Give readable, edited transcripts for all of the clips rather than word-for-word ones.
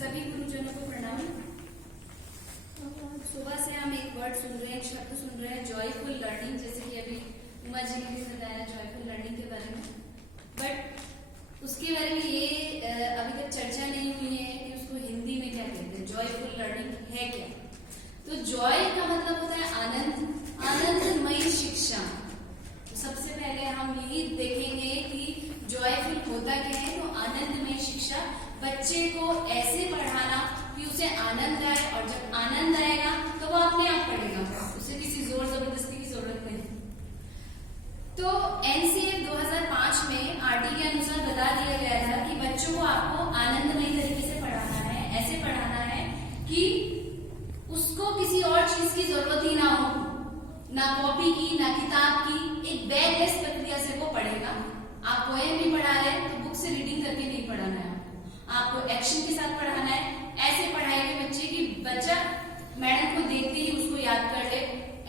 सभी गुरुजनों को प्रणाम। सुबह से हम एक वर्ड सुन रहे हैं, एक शब्द सुन रहे हैं, जॉयफुल लर्निंग, जैसे कि अभी उमा जी ने भी बताया जॉयफुल लर्निंग के बारे में। बट उसके बारे में ये अभी तक चर्चा नहीं हुई है कि उसको हिंदी में क्या कहते हैं, जॉयफुल लर्निंग है क्या। तो जॉय का मतलब होता है आनंद, आनंदमयी शिक्षा। तो सबसे पहले हम यही देखेंगे कि जॉयफुल होता क्या है। तो आनंदमयी शिक्षा, बच्चे को ऐसे पढ़ाना कि उसे आनंद आए, और जब आनंद आएगा तो वो अपने आप पढ़ेगा, उसे किसी जोर जबरदस्ती की जरूरत नहीं। तो एनसीएफ 2005 में आरटी के अनुसार बता दिया गया था कि बच्चों को आपको आनंदमयी तरीके से पढ़ाना है, ऐसे पढ़ाना है कि उसको किसी और चीज की जरूरत ही ना हो, ना कॉपी की ना किताब की, एक बैकलेस प्रक्रिया से वो पढ़ेगा। आप पोएम भी पढ़ा रहे हैं तो बुक से रीडिंग करके नहीं पढ़ाना है, आपको एक्शन के साथ पढ़ाना है। ऐसे पढ़ाएंगे बच्चे की बच्चा मैडम को देखते ही उसको याद कर ले,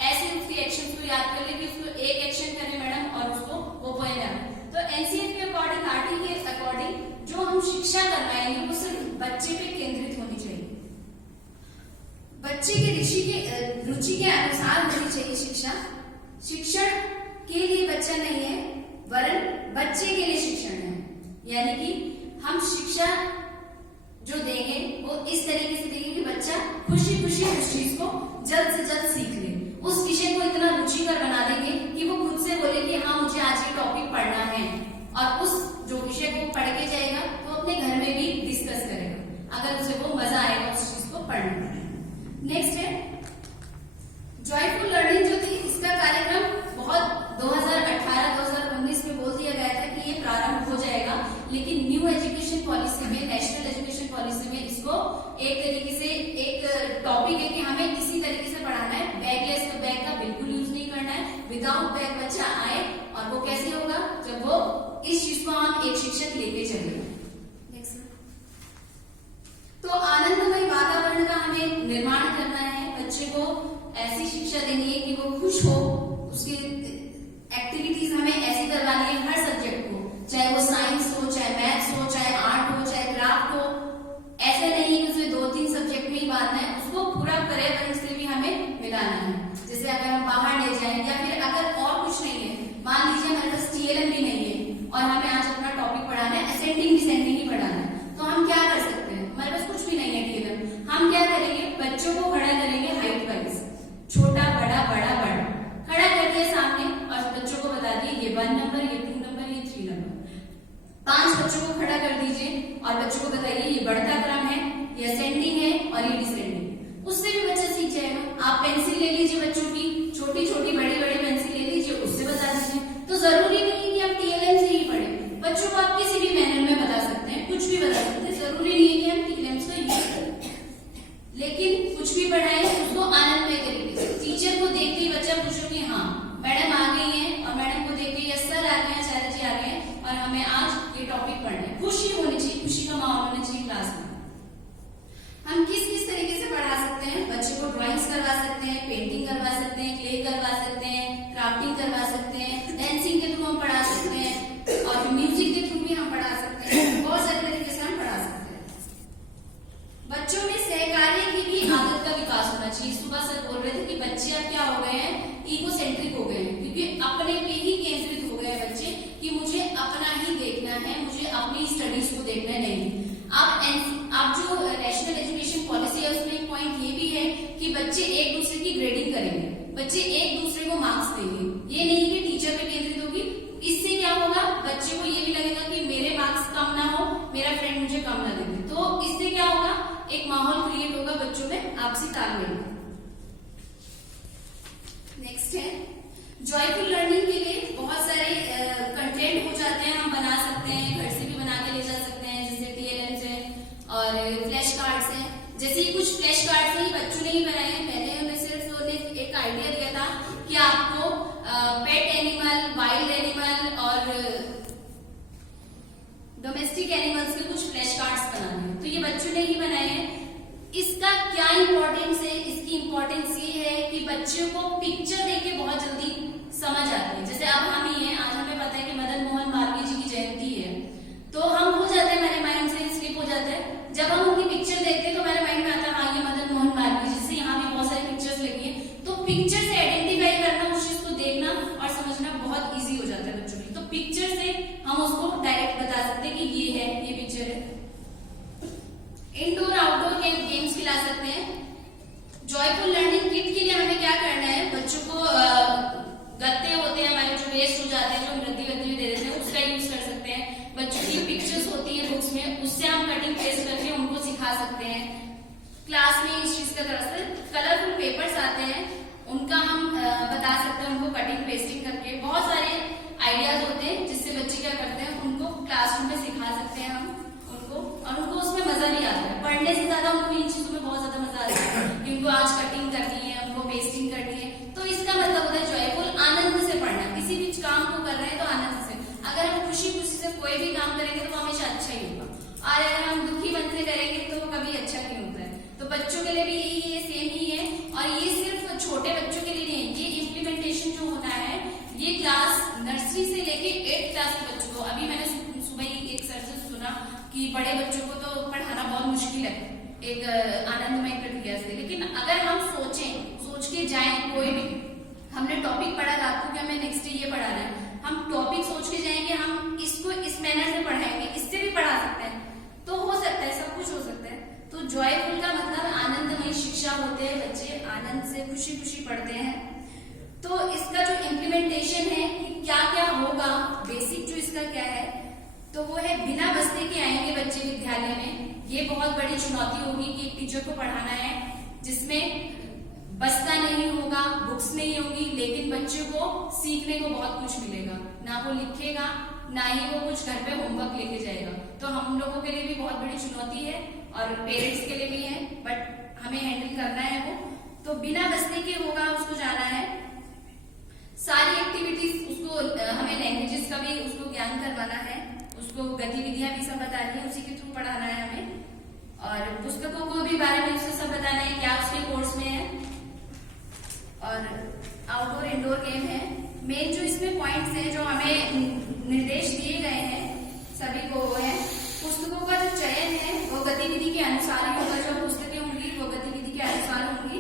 ऐसे उसके एक्शन को याद कर ले कि उसको एक एक्शन करे मैडम और उसको वो पोएम याद। तो एनसीएफ के अकॉर्डिंग, आरटी के अकॉर्डिंग जो हम शिक्षा करवाएंगे वो सिर्फ बच्चे पे केंद्रित होनी चाहिए, बच्चे के रुचि के अनुसार होनी चाहिए शिक्षा। शिक्षण के लिए बच्चा नहीं है वरन बच्चे के लिए शिक्षण है। यानी कि हम शिक्षा जो देंगे वो इस तरीके से देंगे कि बच्चा खुशी खुशी उस चीज को जल्द से जल्द सीख ले, उस विषय को इतना रुचिकर बना देंगे कि वो खुद से बोले कि हाँ मुझे आज ये टॉपिक पढ़ना है, और उस जो विषय को पढ़ के जाएगा तो अपने घर में भी डिस्कस करेगा, अगर उसे वो मजा आएगा उस चीज को पढ़ने में। नेक्स्ट है जॉयफुल लर्निंग जो थी, इसका कार्यक्रम बहुत 2018-2019 में बोल दिया गया था कि ये प्रारंभ हो जाएगा, लेकिन न्यू एजुकेशन पॉलिसी में, नेशनल एजुकेशन पॉलिसी में इसको एक तरीके से एक टॉपिक है कि हमें इसी तरीके से पढ़ाना है। बैगलेस, तो बैग का बिल्कुल यूज नहीं करना है, विदाउट बैग बच्चा आए, और वो कैसे होगा जब वो इस चीज को हम एक शिक्षक लेके चलेगा। तो आनंदमय वातावरण का हमें निर्माण करना है, बच्चे को ऐसी शिक्षा देनी है कि वो खुश हो, उसकी एक्टिविटीज हमें ऐसी करवानी है हर सब्जेक्ट को, चाहे वो साइंस हो, चाहे मैथ्स हो, चाहे आर्ट हो, चाहे क्राफ्ट हो। ऐसे नहीं कि उसे 2-3 सब्जेक्ट में ही बांधना है, उसको पूरा पर्यावरण से भी हमें मिलाना है। जैसे अगर हम बाहर ले जाएं, या फिर अगर और कुछ नहीं है, मान लीजिए हमारे पास टीएलएम भी नहीं है और हमें आज अपना टॉपिक पढ़ाना है, असेंडिंग डिसेंडिंग ही पढ़ाना है, तो हम क्या कर सकते हैं, हमारे पास कुछ भी नहीं है टीएलएम, हम क्या करेंगे, बच्चों को खड़ा करेंगे हाइट वाइज, छोटा बड़ा बड़ा बड़ा खड़ा कर दिया सामने, और बच्चों को बता दिए ये 1 नंबर, ये 2 नंबर, ये 3 नंबर। 5 बच्चों को खड़ा कर दीजिए और बच्चों को बताइए ये बढ़ता क्रम है, ये असेंडिंग है और ये डिसेंडिंग। उससे भी बच्चा सीख जाएगा। आप पेंसिल ले लीजिए बच्चों की, छोटी छोटी बड़ी बड़ी पेंसिल ले लीजिए, उससे बता दीजिए। तो जरूरी नहीं है कि आप टीएलएम से ही पढ़े, बच्चों को आप किसी भी मैनर में बता सकते हैं, कुछ भी बता सकते हैं, जरूरी नहीं है कि हम टीएलएम से यूज करें, लेकिन कुछ भी पढ़ाए उसको आनंदमय तरीके से। टीचर को देखते ही बच्चा खुश हो कि हाँ मैडम आ गई है, और मैडम को देखते ही यस सर आ गए हैं, आचार्य जी आ गए हैं, और हमें आज ये टॉपिक पढ़ना है। खुशी होनी चाहिए, खुशी का माहौल होना चाहिए क्लास में। हम किस किस तरीके से पढ़ा सकते हैं, बच्चे को ड्राइंग्स करवा सकते हैं, पेंटिंग करवा सकते हैं, क्ले करवा सकते हैं, क्राफ्टिंग करवा सकते हैं, डांसिंग के थ्रू हम पढ़ा सकते हैं, और म्यूजिक के थ्रू भी हम पढ़ा सकते हैं, बहुत सारे तरीके से हम पढ़ा सकते हैं। बच्चों में सहकार्य की भी आदत का विकास होना चाहिए। सुबह सर बोल रहे थे कि बच्चे अब क्या हो गए हैं, इगोसेंट्रिक हो गए हैं, क्योंकि अपने पे ही केंद्रित हो गए हैं बच्चे कि मुझे अपना ही देखना है, मुझे अपनी स्टडीज को देखना नहीं। अब जो नेशनल एजुकेशन पॉलिसी है उसमें एक पॉइंट ये भी है कि बच्चे एक दूसरे की ग्रेडिंग करेंगे, बच्चे एक दूसरे को मार्क्स देंगे, ये नहीं कि टीचर पे केंद्रित होगी। इससे क्या होगा, बच्चे को ये भी लगेगा कि मेरे मार्क्स कम ना हो, मेरा फ्रेंड मुझे कम ना दे, तो इससे क्या होगा, एक माहौल क्रिएट होगा बच्चों में आपसी तालमेल। नेक्स्ट है जॉयफुल लर्निंग के लिए बहुत सारे कंटेंट हो जाते हैं, हम बना सकते हैं, घर से भी बना के ले जा सकते हैं, जैसे टीएलएम से, और फ्लैश कार्ड्स हैं। जैसे कुछ फ्लैश कार्ड्स ही बच्चों ने ही बनाए हैं, मैंने हमें सिर्फ एक आइडिया दिया था कि आपको पेट एनिमल, वाइल्ड एनिमल और डोमेस्टिक एनिमल्स के कुछ फ्लैश कार्ड्स बनाने हैं, तो ये बच्चों ने ही बनाए हैं। इसका क्या इंपॉर्टेंस है, इसकी इंपॉर्टेंस ये है कि बच्चों को पिक्चर देख के बहुत जल्दी समझ आती है। जैसे अब हम ही हैं, आज हमें पता है कि मदन मोहन मालवीय जी की जयंती है, तो हम हो जाते हैं, हमारे माइंड से स्लिप हो जाता है, जब हम उनकी पिक्चर खिला सकते हैं। जॉयफुल लर्निंग किट के लिए हमें क्या करना है, बच्चों को गत्ते होते हैं हमारे जो वेस्ट हो जाते हैं, जो मृद्धि वृद्धि दे देते हैं, उसका यूज कर सकते हैं। बच्चों की पिक्चर्स होती है बुक्स में, उससे हम कटिंग पेस्ट करके उनको सिखा सकते हैं। क्लास में इस चीज का तरह से कलरफुल पेपर्स आते हैं, उनका हम बता सकते हैं, उनको कटिंग पेस्टिंग करके। बहुत सारे आइडियाज होते हैं जिससे बच्चे क्या करते हैं, उनको क्लासरूम में सिखा सकते हैं हम उनको, और उनको उसमें मजा भी आता है। पढ़ने से ज्यादा उनको इन चीजों में बहुत ज्यादा मजा आता है कि उनको आज कटिंग करनी है, उनको पेस्टिंग करनी है। तो इसका मतलब होता है जॉयफुल, आनंद से पढ़ना। किसी भी काम को कर रहे हैं तो आनंद से। अगर हम खुशी खुशी से कोई भी काम करेंगे तो हमेशा अच्छा ही होगा, और अगर हम दुखी मन से करेंगे तो कभी अच्छा नहीं होता है। तो बच्चों के लिए भी यही है, सेम ही है। और ये सिर्फ छोटे बच्चों के लिए नहीं है, ये इम्प्लीमेंटेशन जो होना है ये क्लास नर्सरी से लेके 8th क्लास के बच्चों को। अभी मैंने सुबह ही एक सर से सुना कि बड़े बच्चों को तो पढ़ाना बहुत मुश्किल है एक आनंदमय प्रक्रिया से, लेकिन अगर हम सोच के जाएं, कोई भी हमने टॉपिक पढ़ा रात को कि हमें नेक्स्ट डे ये पढ़ाना है, हम टॉपिक सोच के जाएंगे, हम इसको इस मैनर में पढ़ाएंगे, इससे भी पढ़ा सकते हैं, तो हो सकता है, सब कुछ हो सकता है। तो जॉयफुल का मतलब आनंदमय शिक्षा होते हैं, बच्चे आनंद से खुशी खुशी पढ़ते हैं। तो इसका जो इम्प्लीमेंटेशन है कि क्या क्या होगा, बेसिक जो इसका क्या है, तो वो है बिना बस्ते के आएंगे बच्चे विद्यालय में। ये बहुत बड़ी चुनौती होगी कि एक टीचर को पढ़ाना है जिसमें बस्ता नहीं होगा, बुक्स नहीं होगी, लेकिन बच्चे को सीखने को बहुत कुछ मिलेगा। ना वो लिखेगा, ना ही वो कुछ घर पे होमवर्क लेके जाएगा। तो हम लोगों के लिए भी बहुत बड़ी चुनौती है और पेरेंट्स के लिए भी है, बट हमें हैंडल करना है वो। तो बिना बस्ते के होगा, उसको जाना है। सारी एक्टिविटीज उसको, हमें लैंग्वेजेस का भी उसको ज्ञान करवाना है, उसको गतिविधियां भी सब बतानी है, उसी के थ्रू पढ़ाना है हमें। और पुस्तकों को भी बारे में उससे सब बताना है, क्या उसके कोर्स में है। और आउटडोर इंडोर गेम है। मेन जो इसमें पॉइंट्स हैं, जो हमें निर्देश दिए गए हैं सभी को, वो है पुस्तकों का जो चयन है वो गतिविधि के अनुसार ही होगा। जो पुस्तकें होंगी वो गतिविधि के अनुसार होंगी।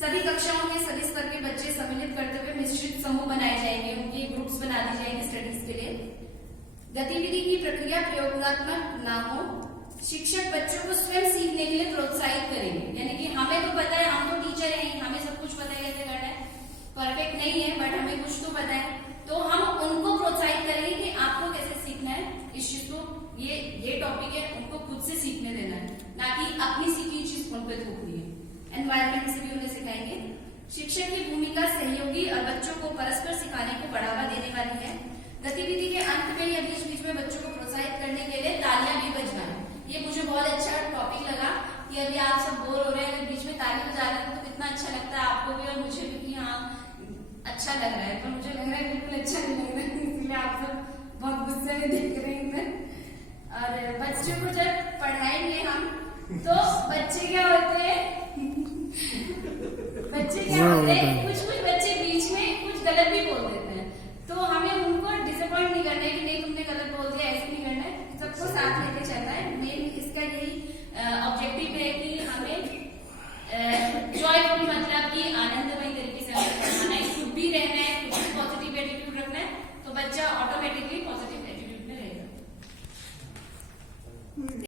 सभी कक्षाओं के सभी स्तर के बच्चे सम्मिलित करते हुए मिश्रित समूह बनाए जाएंगे, उनके ग्रुप्स बना दी जाएंगे स्टडीज के लिए। गतिविधि की प्रक्रिया प्रयोगात्मक ना हो। शिक्षक बच्चों को स्वयं सीखने के लिए प्रोत्साहित करेंगे, यानी कि हमें तो पता है, हम तो टीचर हैं, हमें सब कुछ पता है कैसे करना है, परफेक्ट नहीं है बट हमें कुछ तो पता है। तो हम उनको प्रोत्साहित करेंगे कि आपको कैसे सीखना है इस चीज को, ये टॉपिक है, उनको खुद से सीखने देना है, ना कि अपनी सीखी चीज उन पर थोपनी है। एनवायरमेंट से भी उन्हें सिखाएंगे। शिक्षक की भूमिका सहयोगी और बच्चों को परस्पर सिखाने को बढ़ावा देने वाली है। गतिविधि के अंत में या बीच बीच में बच्चों को प्रोत्साहित करने के लिए तालियां भी बजवाएं। ये मुझे बहुत अच्छा टॉपिक लगा कि अभी आप सब बोर हो रहे हैं, बीच में ताली बजा रहे हैं, तो कितना अच्छा लगता है आपको भी और मुझे भी कि हाँ अच्छा लग रहा है। पर मुझे लग रहा है बिल्कुल अच्छा नहीं लग रहा है, इसलिए आप सब बहुत गुस्से में देख रहे हैं। और बच्चों को जब पढ़ाएंगे हम तो बच्चे क्या होते हैं,